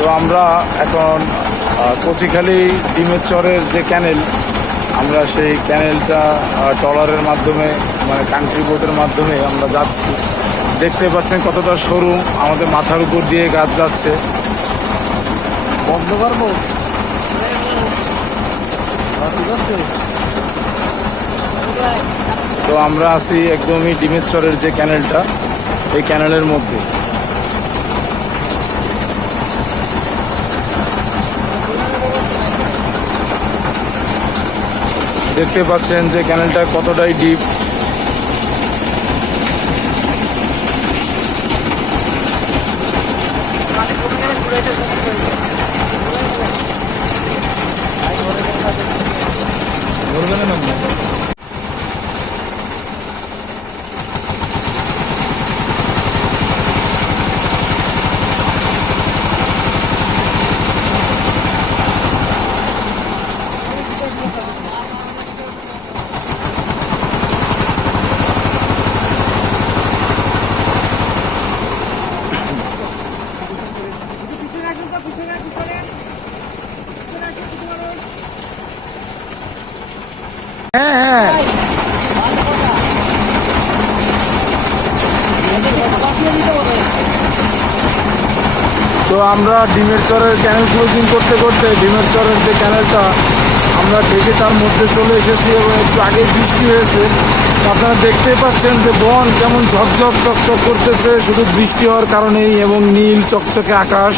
তো আমরা এখন কচিখালি ডিমের চরের যে ক্যানেল আমরা সেই ক্যানেলটা ট্রলারের মাধ্যমে মানে কান্ট্রি বোটের মাধ্যমে আমরা যাচ্ছি। দেখতে পাচ্ছেন কতটা সরু আমাদের মাথার উপর দিয়ে গাছ যাচ্ছে। বন্ধ পারব তো আমরা আছি একদমই ডিমের চরের যে ক্যানেলটা এই ক্যানেলের মধ্যে। দেখতে পাচ্ছেন যে ক্যানেলটা কতটাই ডিপ তো আমরা ডিমের চরের ক্যানেল ক্লোজিং করতে করতে ডিমের চরের যে ক্যানেলটা আমরা দেখে তার মধ্যে চলে এসেছি এবং একটু আগে বৃষ্টি হয়েছে। আপনারা দেখতেই পাচ্ছেন যে বন কেমন ঝকঝক, চকচক করতেছে। শুধু বৃষ্টি হওয়ার কারণেই এবং নীল, চকচকে আকাশ।